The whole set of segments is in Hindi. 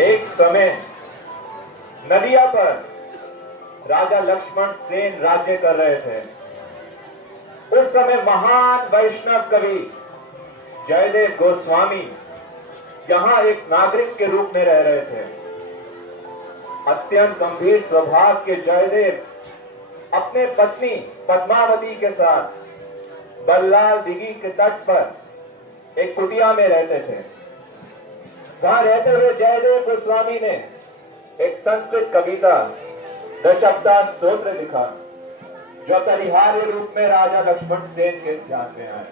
एक समय नदिया पर राजा लक्ष्मण सेन राज्य कर रहे थे। उस समय महान वैष्णव कवि जयदेव गोस्वामी यहां एक नागरिक के रूप में रह रहे थे। अत्यंत गंभीर स्वभाव के जयदेव अपने पत्नी पद्मावती के साथ बल्लाल दिघी के तट पर एक कुटिया में रहते थे। वहां रहते हुए जयदेव गोस्वामी ने एक संस्कृत कविता दशब्दा स्तोत्र लिखा, जो अपरिहार्य रूप में राजा लक्ष्मण सेन के ध्यान में आए।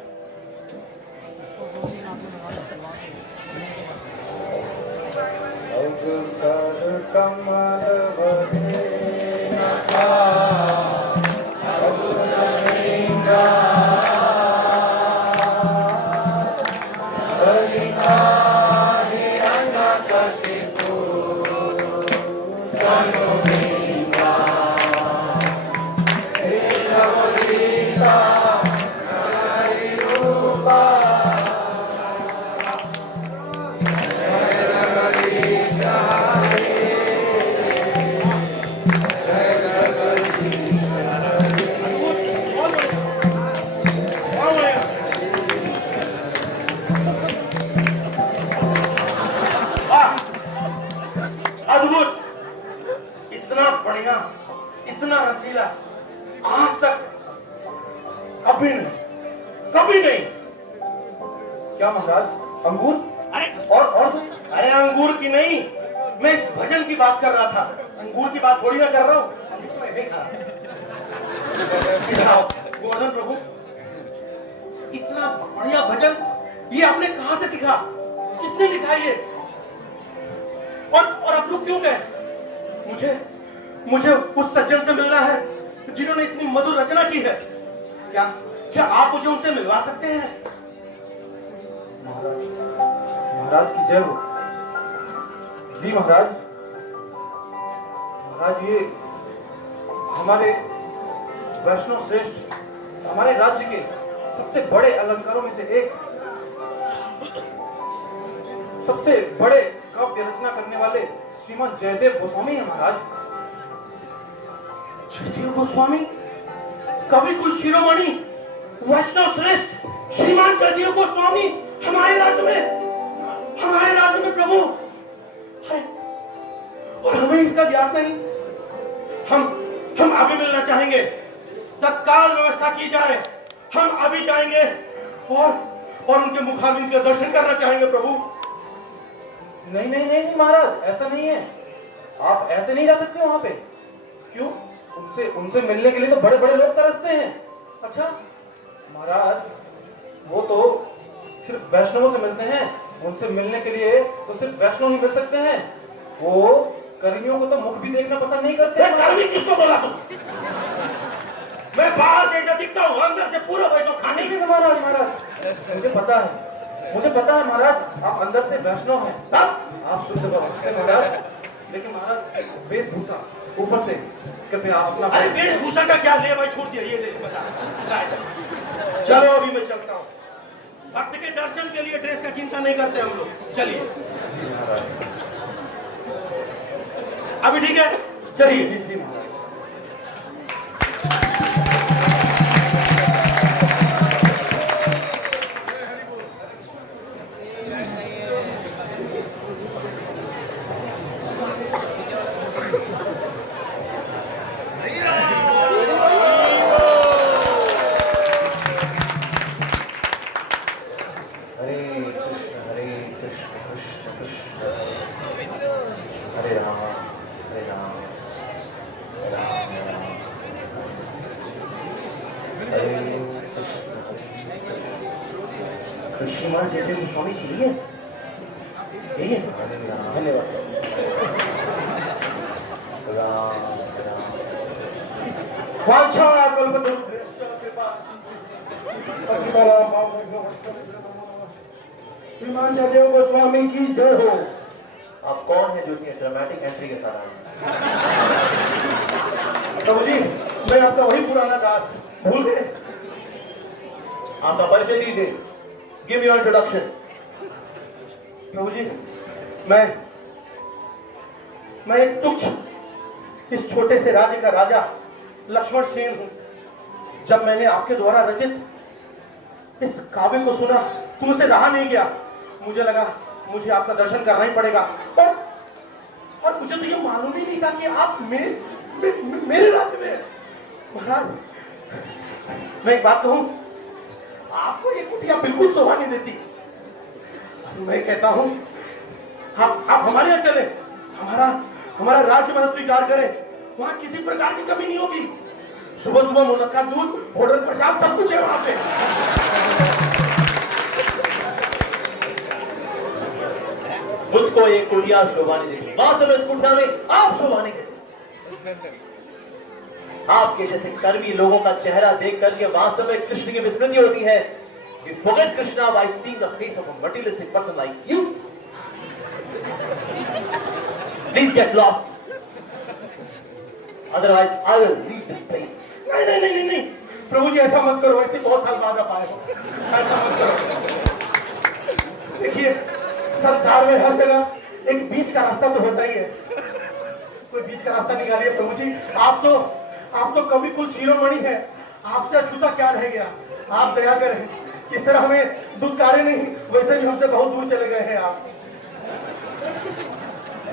अद्भुत, इतना बढ़िया, इतना रसीला आज तक कभी नहीं। क्या महाराज, अंगूर? अरे और अरे अंगूर की नहीं, मैं इस भजन की बात कर रहा था। अंगूर की बात थोड़ी ना कर रहा हूँ। अभी तो ऐसे ही खा रहा। गोवर्धन प्रभु, इतना बढ़िया भजन ये आपने कहां से सीखा? किसने लिखा ये? और आप लोग क्यों गए? मुझे उस सज्जन से मिलना है जिन्होंने इतनी मधुर रचना की है। क्या आप मुझे उनसे मिलवा सकते हैं? महाराज की जय हो। जी महाराज, ये हमारे वैष्णव श्रेष्ठ, हमारे राज्य के सबसे बड़े अलंकारों में से एक, सबसे बड़े काव्य रचना करने वाले श्रीमान जयदेव गोस्वामी है महाराज। जयदेव गोस्वामी, कवि कुल शिरोमणि, वैष्णव श्रेष्ठ श्रीमान जयदेव गोस्वामी हमारे राज्य में प्रभु। और हमें इसका ज्ञात नहीं। हम अभी मिलना चाहेंगे। तत्काल व्यवस्था की जाए। हम अभी जाएंगे और उनके मुखारविंद के दर्शन करना चाहेंगे प्रभु। नहीं महाराज, ऐसा नहीं है। आप ऐसे नहीं जा सकते वहां पे। क्यों? उनसे मिलने के लिए तो बड़े बड़े लोग तरसते हैं। अच्छा महाराज, वो तो सिर्फ वैष्णवों से मिलते हैं। उनसे मिलने के लिए तो सिर्फ वैष्णव ही मिल सकते हैं। वो कर्मियों को तो मुख भी देखना पसंद नहीं करते। कर्मी किसको बोला तुम? मैं बाहर से दिखता हूँ, अंदर से पूरा वैष्णव खाने नहीं महाराज, मुझे पता है महाराज, आप अंदर से वैष्णव हैं। आप शुद्ध भक्त हैं महाराज। लेकिन महाराज, वेशभूषा ऊपर से कृपया आप अपना। अरे वेशभूषा का क्या ले भाई, छोड़ दिया। ये ले बता। चलो अभी मैं चलता हूँ। भक्त के दर्शन के लिए ड्रेस का चिंता नहीं करते हम लोग। चलिए अभी ठीक है, चलिए। जी महाराज। श्रीमान जयदेव गोस्वामी जी है। धन्यवाद। श्रीमान जयदेव गोस्वामी की जय हो। आप कौन है जो इतनी ड्रामेटिक एंट्री के साथ आए? प्रभु जी, मैं आपका वही पुराना दास, भूल गए? आपका परिचय दीजिए। Give your introduction. Prabhu ji, मैं मैं एक तुच्छ इस छोटे से राज्य का राजा लक्ष्मण सेन हूं। जब मैंने आपके द्वारा रचित इस काव्य को सुना तो मुझसे रहा नहीं गया। मुझे लगा मुझे आपका दर्शन करना ही पड़ेगा। और मुझे तो ये मालूम ही नहीं था कि आप मेरे राज्य में हैं। महाराज, मैं एक बात कहूं, आपको ये कुटिया बिल्कुल शोभा नहीं देती। मैं कहता हूं आप हमारे यहाँ चले, हमारा राज्य महल स्वीकार करें। वहां किसी प्रकार की कमी नहीं होगी। सुबह सुबह मुनक्का दूध, भोजन प्रसाद सब कुछ है वहां पे। मुझको ये कुटिया शोभा नहीं देती। वास्तव में इस कुटिया में आप शोभा नहीं देते। आपके जैसे कर्मी लोगों का चेहरा देख करके वास्तव में कृष्ण की विस्मृति होती है। You forget Krishna by seeing the face of a materialistic person like you. Please get lost. Otherwise, I will leave this place. नहीं, प्रभु जी ऐसा मत करो। ऐसे बहुत साल बाद आप आए हो, ऐसा मत करो। देखिए, संसार में हर जगह एक बीच का रास्ता तो होता ही है। कोई बीच का रास्ता निकालिए प्रभु जी। आप तो कवि कुल शिरोमणि है। आपसे अछूता क्या रह गया? आप दया करें। इस तरह हमें दुत्कारे नहीं, वैसे भी हमसे बहुत दूर चले गए हैं आप।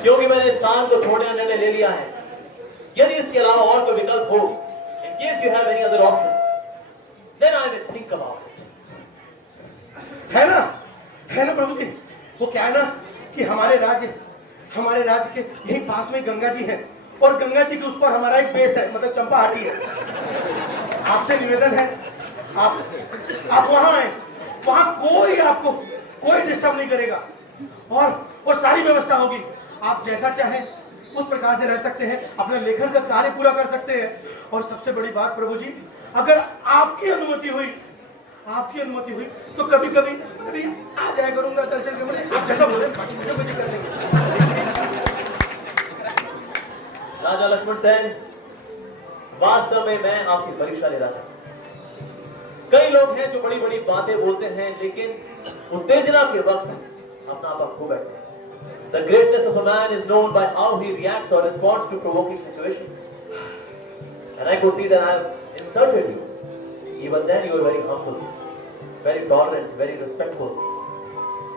क्योंकि मैंने इस स्थान को छोड़ने का निर्णय ले लिया है। यदि इसके अलावा और कोई विकल्प हो, in case you have any other option, then I will think about it. है ना प्रभु जी। वो क्या है ना कि हमारे राज्य के यहीं पास में गंगा जी है, और गंगा जी के उस पर हमारा एक बेस है, मतलब चंपाहाटी है। आपसे निवेदन है, आप वहां आए। वहां आपको कोई डिस्टर्ब नहीं करेगा, और सारी व्यवस्था होगी। आप जैसा चाहें उस प्रकार से रह सकते हैं, अपने लेखन का कार्य पूरा कर सकते हैं। और सबसे बड़ी बात प्रभु जी, अगर आपकी अनुमति हुई तो कभी कभी मैं भी आ जाया करूंगा दर्शन करने। आप जैसा बोले बाकी मुझे कर देंगे। राजा लक्ष्मण सेन, वास्तव में मैं आपकी परीक्षा ले रहा था। कई लोग हैं जो बड़ी बड़ी बातें बोलते हैं, लेकिन उत्तेजना के वक्त अपना आपा खो बैठते हैं। The greatness of a man is known by how he reacts or responds to provoking situations. And I could see that I have insulted you. Even then you were very humble, very tolerant, very respectful.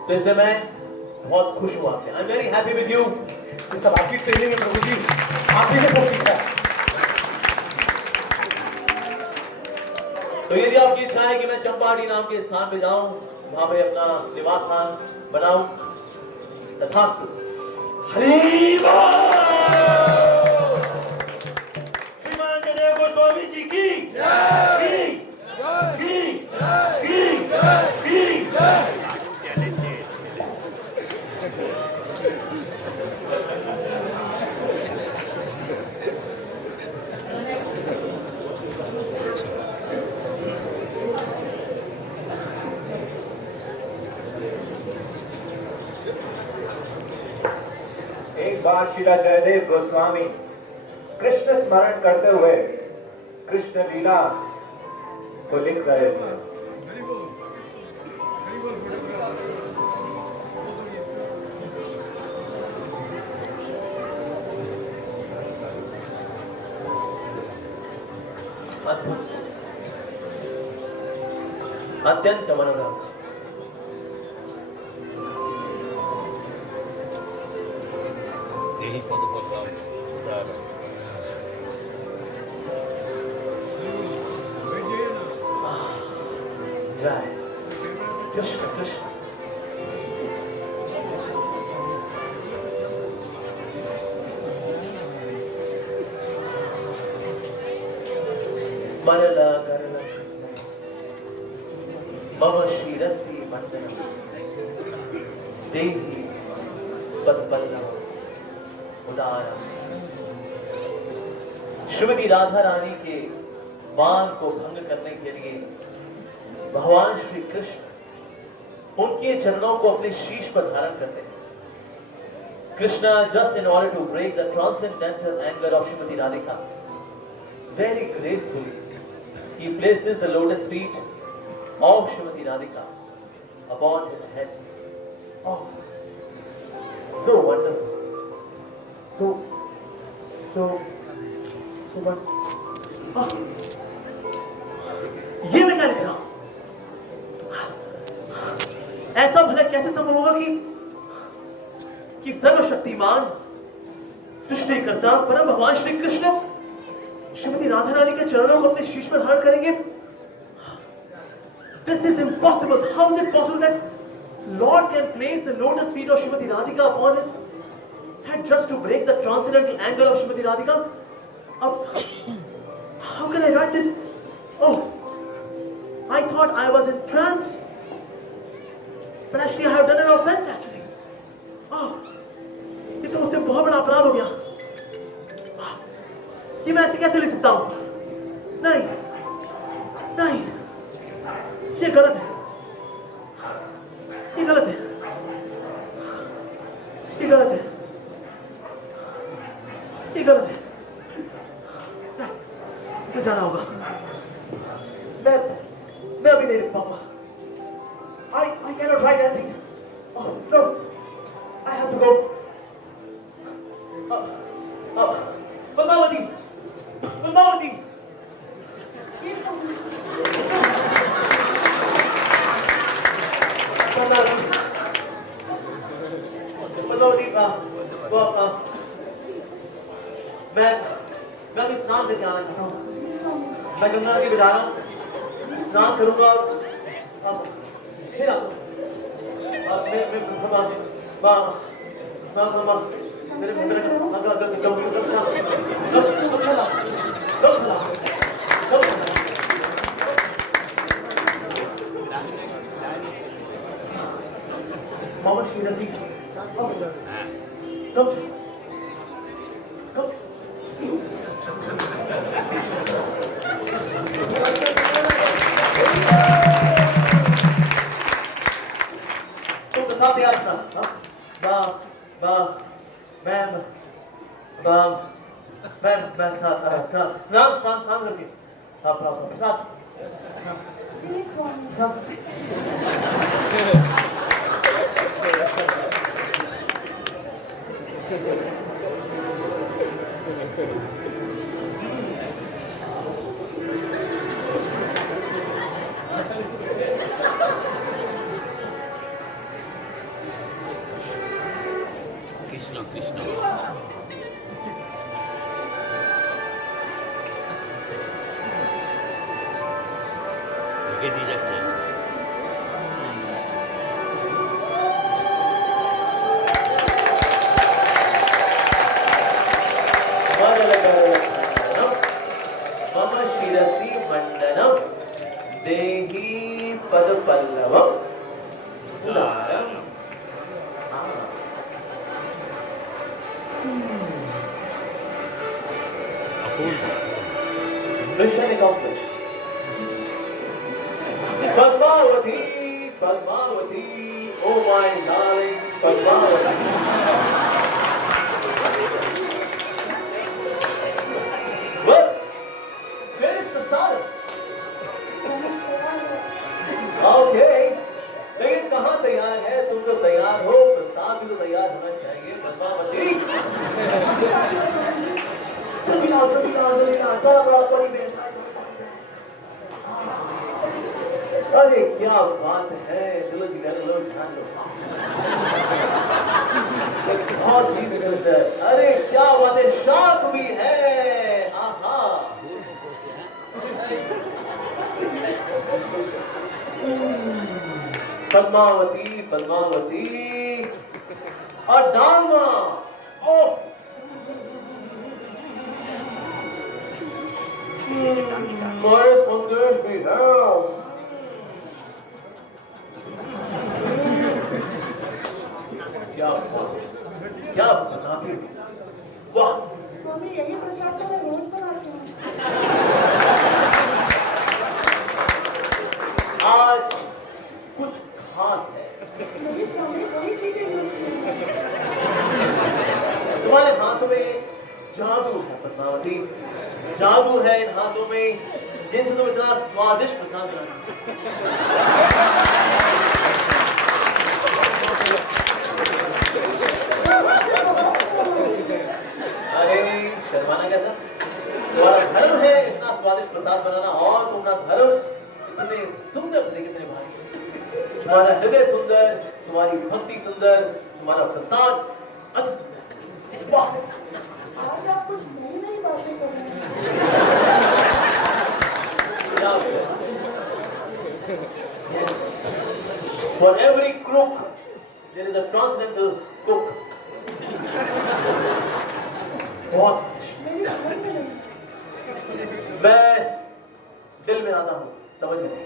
तो इससे मैं बहुत खुश हूँ आपसे। I'm very happy with you. ये सब आपकी ट्रेनिंग है प्रभु जी, आप ही ने सब सीखा है। तो यदि आपकी इच्छा है कि मैं चंपाहाटी नाम के स्थान पे जाऊं, वहां पे अपना निवास स्थान बनाऊं, तथास्तु। हरि बोल। श्रीमान जयदेव गोस्वामी जी की जय। एक बार श्रीला जयदेव गोस्वामी कृष्ण स्मरण करते हुए कृष्ण लीला को लिख रहे थे। अद्भुत, अत्यंत मनोरम। यही पद बोल जय कृष्ण कृष्ण। स्मरण करण मम शिरसि वंदनम् देहि पदपल्लवम् उदारम्। श्रीमती राधा रानी के बाण को भंग करने के लिए भगवान श्री कृष्ण उनके चरणों को अपने शीश पर धारण करते हैं। Krishna just in order to break the transcendental anger of Srimati Radhika, very gracefully he places the lotus feet of Srimati Radhika upon his head. Oh, so wonderful, ये मैं क्या लिख रहा हूं? ऐसा भला कैसे संभव होगा कि सर्वशक्तिमान सृष्टिकर्ता परम भगवान श्री कृष्ण श्रीमती राधा रानी के चरणों को अपने शीश पर धारण करेंगे? This is impossible. How is it possible that Lord can place the lotus feet of Srimati Radhika upon his head just to break the transcendental anger of Srimati Radhika? How can I write this? Oh, I thought I was in trance, but actually I have done an offense actually. Oh, ये तो मुझसे बहुत बड़ा अपराध हो गया. ये मैं ऐसे कैसे लिख सकता हूँ? नहीं, नहीं, ये गलत है, ये गलत है, ये गलत है, ये गलत है. मुझे जाना होगा. मैं अभी नहीं लिख पाऊंगा. I cannot write anything. Oh no, I have to go. Padmavati, Padmavati. Padmavati, मैं अभी स्नान करके आना चाहता हूँ. मैं गंगा नदी में जा रहा हूँ, स्नान करूंगा. फिर Mama Shirazi, come. तो बता दिया था, मैं स्नान करके, प्रसाद. কৃষ্ণ লিখে দিয়ে যাচ্ছে Mama Shirasi Mandanam Dehi Padapallavam. Mission accomplished. Padmavati, Padmavati, oh my darling Padmavati. Well, where is Prasad? Okay, लेकिन कहाँ तैयार है? तुम तो तैयार हो, प्रसाद भी तो तैयार होना चाहिए. पद्मावती, जल्दी आओ, बड़ा बड़ी बहन. अरे क्या बात है, चलो जी कर लो, ध्यान दो. बहुत ही दिलचस्प है. अरे क्या बात है, शाख भी है. आहा, पद्मावती, पद्मावती और डालमा. ओह, मेरे संदेश भी है. क्या मुनासिब. वाह, मम्मी यही प्रसाद तो मैं रोज बनाती हूँ. आज कुछ खास है. मुझे सामने वही चीजें तुम्हारे हाथों में जादू है पद्मावती. जादू है इन हाथों में जिनसे तुम इतना स्वादिष्ट प्रसाद बनाते. था, तुम्हारा धर्म है इतना स्वादिष्ट प्रसाद बनाना और तुम अपना धर्म इतने सुंदर तरीके से निभा रही हो। तुम्हारा हृदय सुंदर, तुम्हारी भक्ति सुंदर, तुम्हारा प्रसाद अति सुंदर। वाह! आज आप कुछ नई नई बातें कर रहे हैं। क्या हुआ? Yes. For every crook, there is a transcendental cook. बहुत मेरी समझ में नहीं। मैं दिल में आता हूँ, समझ में नहीं।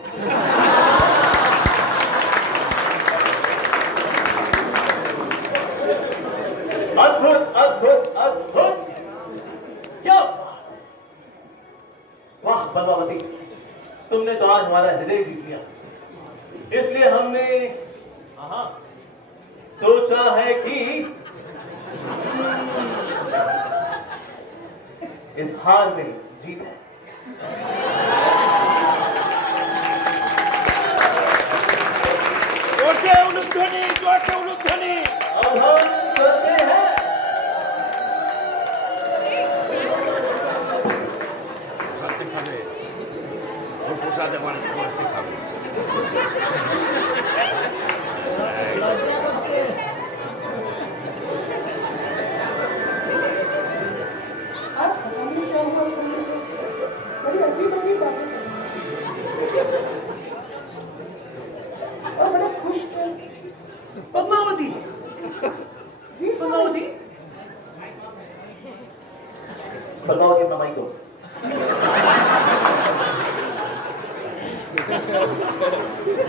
अद्भुत अद्भुत अद्भुत, क्या वाह पद्मावती, तुमने तो आज हमारा हृदय जीत लिया। इसलिए हमने सोचा है कि इस हार में जीत है। जोर से उलूध्वनि, जोर से उलूध्वनि। अब हम चलते हैं। প্রসাদ খাবে ওর প্রসাদ আমার বসে খাবে आज पता नहीं क्या हुआ तुमने को। बड़ी अजीब अजीब बातें कर रहे हैं। और बड़े खुश थे। पद्मावती, जी पद्मावती, पद्मावती अपना माइक दो।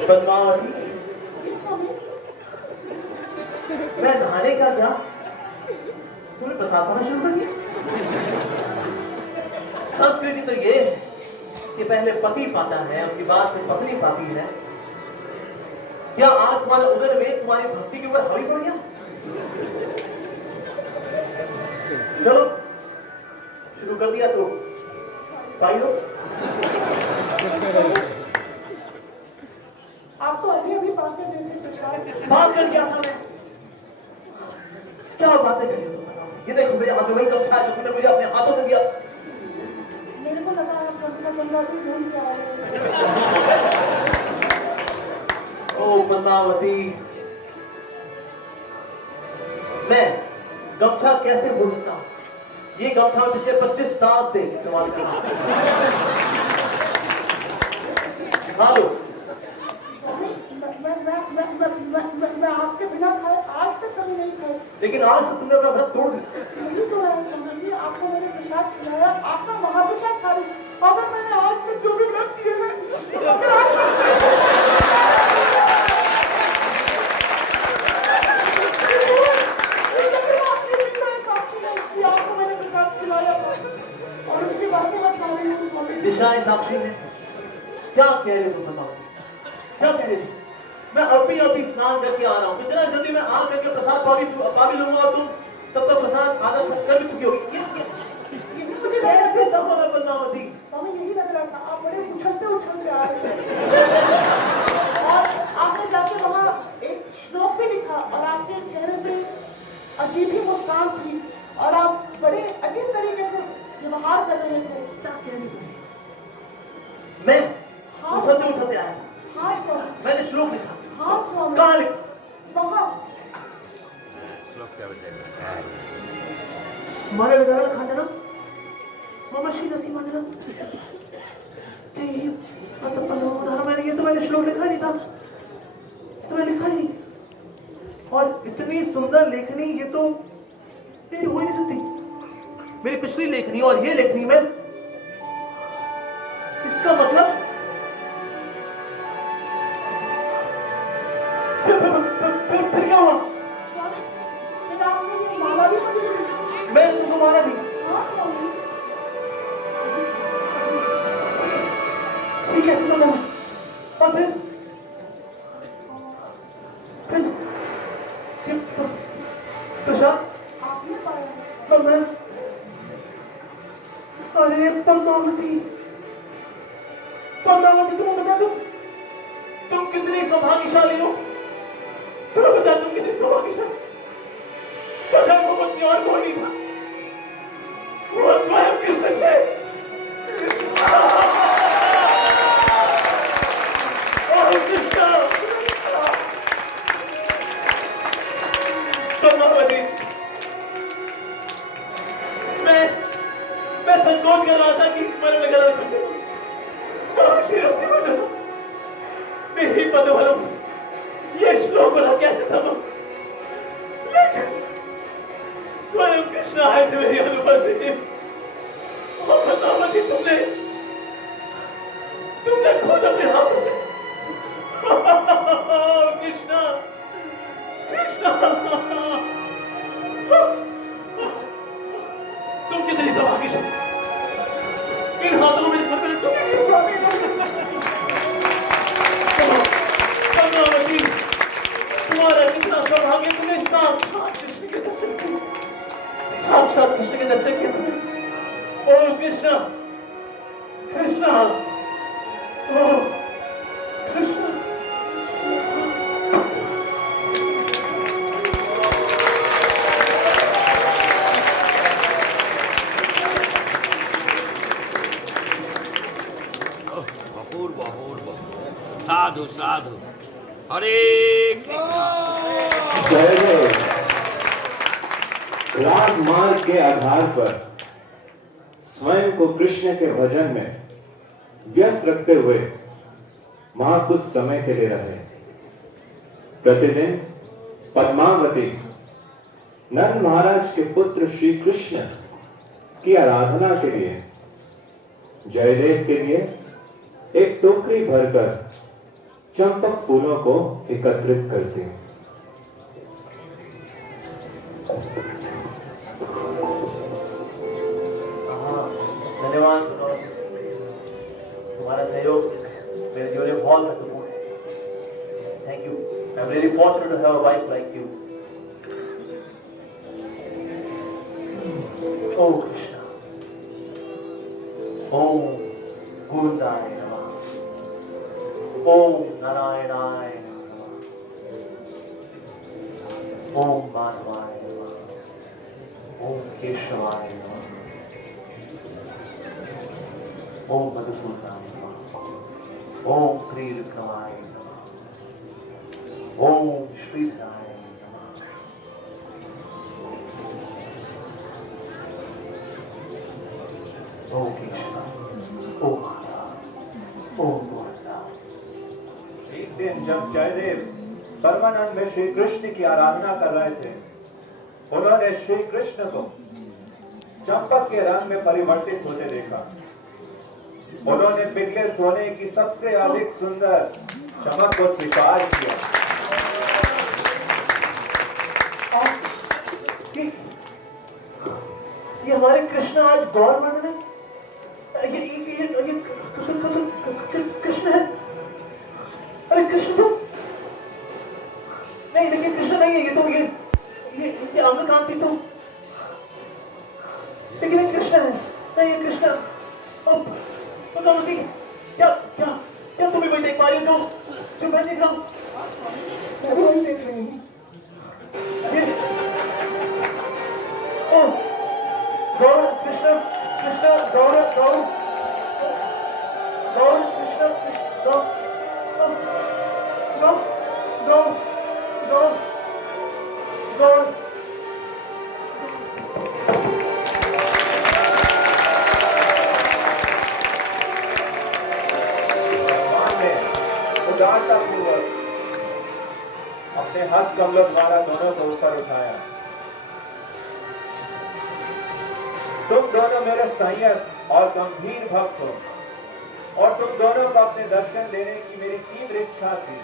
पद्मावती, जी स्वामी। मैं नहाने का क्या तुमने प्रसाद खाना शुरू कर दिया? संस्कृति तो ये है कि पहले पति पाता है, उसके बाद फिर पत्नी पाती है। क्या आज तुम्हारा उदर वेद तुम्हारी भक्ति के ऊपर हावी पड़ गया? चलो शुरू कर दिया तो पाई लो। आप तो अभी अभी बातें देते प्रसाद। बात कर क्या था मैं? क्या बातें कर रही हो तुम? ये देखो मेरे हाथ में वही कपड़ा है जो तुमने मुझे अपने हाथों से दिया। मेरे को लगा आप कल्पना पंजाबी भूल के आ रहे हो। ओ पद्मावती, मैं गमछा कैसे भूल सकता हूँ? ये गमछा मैं पिछले 25 साल से इस्तेमाल कर रहा हूँ। खा लो। स्वामी, मैं आपके बिना खाए आज तक कभी नहीं खाई। लेकिन आज से तुमने अपना व्रत तोड़ दिया। यही तो है समझिए, आपको मैंने प्रसाद खिलाया, आपका महाप्रसाद खा रही। अगर मैंने आज तक जो भी व्रत किए हैं, अगर आज आपने दिशाएं साक्षी नहीं की, आपको मैंने प्रसाद खिलाया और उसके बाद में मैं खा रही हूँ स्वामी। दिशाएं साक्षी है। क्या कह रहे हो तुम पद्मावती? क्या कह रहे हो? मैं अभी स्नान करके आ रहा हूँ। इतना जल्दी मैं आ करके प्रसाद पा भी लूंगा और तुम तब तक प्रसाद आदर कर भी चुकी होगी। यही मुझे कैसे संभव है पद्मावती? स्वामी यही लग रहा था, आप बड़े उछलते उछलते आ रहे थे और आपने जाके वहाँ एक श्लोक भी लिखा और आपके चेहरे पे अजीब ही मुस्कान थी और आप बड़े अजीब तरीके से व्यवहार कर रहे थे। क्या कह रही तुम? मैं उछलते उछलते आया था। हाँ स्वामी, मैंने श्लोक लिखा। हाँ स्वामी, कहाँ लिखा? वहाँ শ্লোক খাবে स्मरण करण खंडन मम श्री रसी मंडलम ते पतपल्लवोदार। मैंने श्लोक लिखा नहीं था, तो मैंने लिखा ही नहीं। और इतनी सुंदर लेखनी ये तो मेरी हो ही नहीं सकती। मेरी पिछली लेखनी और ये लेखनी में इसका मतलब फिर क्या हुआ? स्वामी, फिर आपने ये माला भी मुझे दी। मैं तुमको मारा भी। हाँ स्वामी, ये कैसे समझा? और फिर प्रसाद आपने पाया। तो मैं, अरे पद्मावती, पद्मावती तुम्हें बता दूं तुम कितनी सौभाग्यशाली हो। तुम्हें बता दूं कितनी सौभाग्यशाली। पता मोहम्मद की और कोई नहीं था। वो स्वयं कृष्ण थे। पद्मावती, मैं संकोच कर रहा था कि स्मरण में गलत हो गया। मेरी पद्मावती, ये श्लोक बना कैसे समझ, लेकिन स्वयं कृष्ण आए थे मेरी अनुपस्थिति। और पद्मावती, तुमने खुद अपने हाथों से कृष्णा, कृष्णा, तुम कितनी सौभाग्यशाली, इन हाथों में सर मेरे पद्मावती, तुम्हारा कितना सौभाग्य, तुम्हें साक्षात कृष्ण के दर्शन किए, साक्षात कृष्ण के दर्शन किए तुमने। ओ कृष्णा, कृष्णा, ओ कृष्णा। अपूर्व अपूर्व, साधु साधु, हरे कृष्ण। जय जय। राजमार्ग के आधार पर स्वयं को कृष्ण के भजन में व्यस्त रखते हुए वहां कुछ समय के लिए रहे। प्रतिदिन पद्मावती नंद महाराज के पुत्र श्री कृष्ण की आराधना के लिए जयदेव के लिए एक टोकरी भरकर चंपक फूलों को एकत्रित करती। धन्यवाद। तुम्हारा सहयोग मेरे जीवन में बहुत महत्वपूर्ण है। Thank you. I am really fortunate to have a wife like you. ओ कृष्णा, ओम गोविंदाय नमः, ओम नारायणाय नमः, ओम माधवाय नमः, ओम केशवाय नमः, ओम मधुसूदनाय नमः, ओम त्रिविक्रमाय नमः, ओम श्रीधराय नमः। ओम कृष्ण, ओम माता, ओम गोविंदा। एक दिन जब जयदेव परमानंद में श्री कृष्ण की आराधना कर रहे थे, उन्होंने श्री कृष्ण को चंपक के रंग में परिवर्तित होते देखा। उन्होंने पिघले सोने की सबसे अधिक सुंदर चमक को स्वीकार किया। ये हमारे कृष्ण आज गौर बन रहे, ये कृष्ण है। अरे कृष्ण तो नहीं, लेकिन कृष्ण नहीं है ये तो, ये अमरकांति तो, लेकिन ये कृष्ण है। नहीं ये कृष्ण, पद्मावती, क्या क्या क्या तुम्हें वही देख पा रही हो जो मैं देख रहा हूँ? मैं भी वही देख रही हूँ। ओ गौर कृष्ण, कृष्ण गौर गौर गौर कृष्ण, गौर गौर गौर गौर गौर। उदारता पूर्वक अपने हाथ कमलों द्वारा दोनों को ऊपर उठाया। तुम दोनों मेरे संयत और गंभीर भक्त हो, और तुम दोनों को अपने दर्शन देने की मेरी तीव्र इच्छा थी।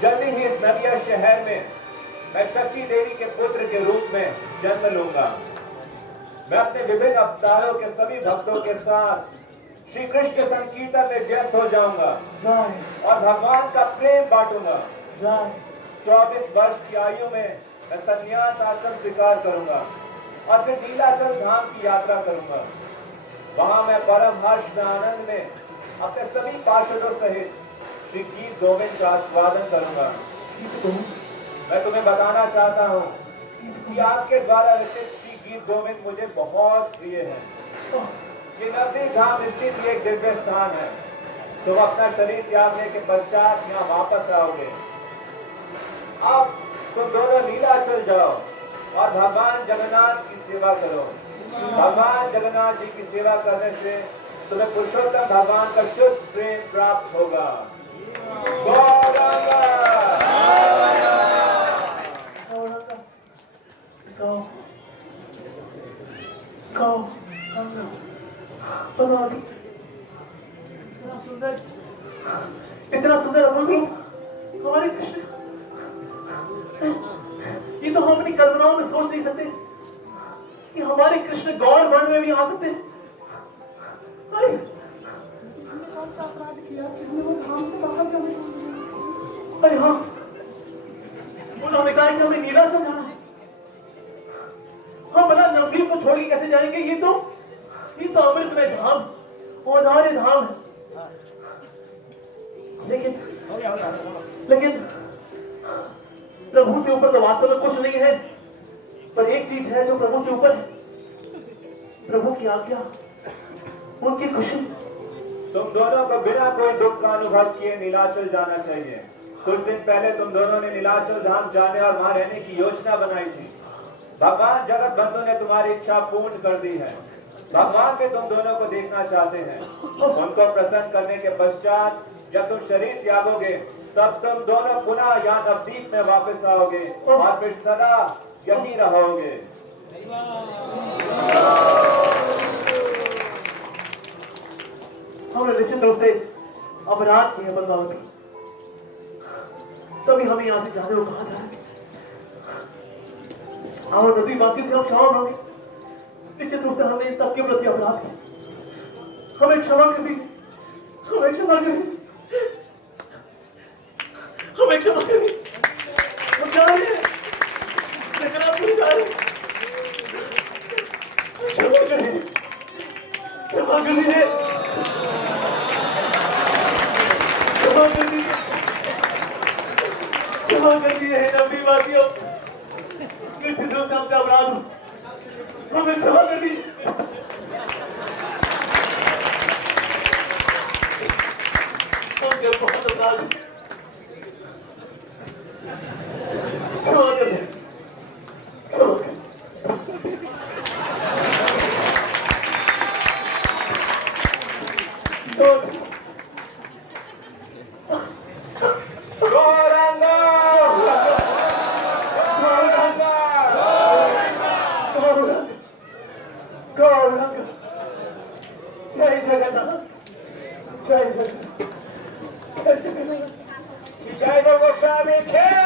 जल्दी ही इस नदिया शहर में मैं शक्ति देवी के पुत्र के रूप में जन्म लूंगा। मैं अपने विभिन्न अवतारों के सभी भक्तों के साथ श्री कृष्ण के संकीर्तन में व्यस्त हो जाऊंगा और भगवान का प्रेम बांटूंगा। 24 वर्ष की आयु में मैं संन्यास आश्रम स्वीकार करूंगा और फिर नीलाचल धाम की यात्रा करूंगा। वहां मैं परम हर्ष में आनंद में अपने सभी पार्षदों सहित श्री गीत गोविंद का आस्वादन करूंगा। मैं तुम्हें बताना चाहता हूँ कि आपके द्वारा रचित श्री गीत गोविंद मुझे बहुत प्रिय है। ये नवदीप धाम स्थित एक दिव्य स्थान है। तुम अपना शरीर त्यागने के पश्चात यहाँ वापस आओगे। अब तुम दोनों नीलाचल जाओ और भगवान जगन्नाथ की सेवा करो। भगवान जगन्नाथ जी की सेवा करने से तुम्हें पुरुषोत्तम भगवान का शुद्ध प्रेम प्राप्त होगा। गौरंगा। इतना सुंदर अमर रूप हमारे कृष्ण, ये तो हम अपनी कल्पनाओं में सोच नहीं सकते कि हमारे कृष्ण गौर वर्ण में भी आ सकते हैं। अरे हमने कौन सा अपराध किया कि हमें वो धाम से बाहर जाने को? अरे हाँ, उन्होंने कहा कि हमें नीलाचल जाना है। हम भला नवदीप को छोड़ के कैसे जाएंगे? ये तो अमृतमय धाम, औदार्य धाम है। लेकिन प्रभु से ऊपर तो वास्तव में कुछ नहीं है, पर एक चीज है जो प्रभु से ऊपर है, प्रभु की आज्ञा, उनकी खुशी। तुम दोनों को बिना कोई दुख का अनुभव किए नीलाचल जाना चाहिए। कुछ दिन पहले तुम दोनों ने नीलाचल धाम जाने और वहां रहने की योजना बनाई थी। भगवान जगत बंधु ने तुम्हारी इच्छा पूर्ण कर दी है। भगवान भी तुम दोनों को देखना चाहते हैं। उनको प्रसन्न करने के पश्चात जब तुम शरीर त्यागोगे तब तुम दोनों पुनः यहाँ नवदीप में वापस आओगे और फिर सदा यहीं रहोगे। हमने निश्चित रूप से अपराध किए बलवान, तभी हमें यहाँ से जाने को कहा जा रहा है। और नदी वासी से हम क्षमा मांगे। निश्चित रूप से हमने इन सबके प्रति अपराध किया, हमें क्षमा कर दीजिए, हमें क्षमा कर दीजिए, हमें क्षमा कर दीजिए। हम जा रहे हैं, सकरापुर जा रहे हैं। क्षमा कर दीजिए, क्षमा कर दीजिए, क्षमा कर दीजिए, क्षमा कर दीजिए। नबी वासियों, निश्चित रूप से हमसे अपराध हो, हमें क्षमा कर दीजिए। हमसे बहुत अपराध, क्षमा कर दीजिए, क्षमा कर गौरंगा। गौरंग, जय जगन्नाथ, जय जगन्नाथ, जय जगन्नाथ। जय गोस्वामी खे।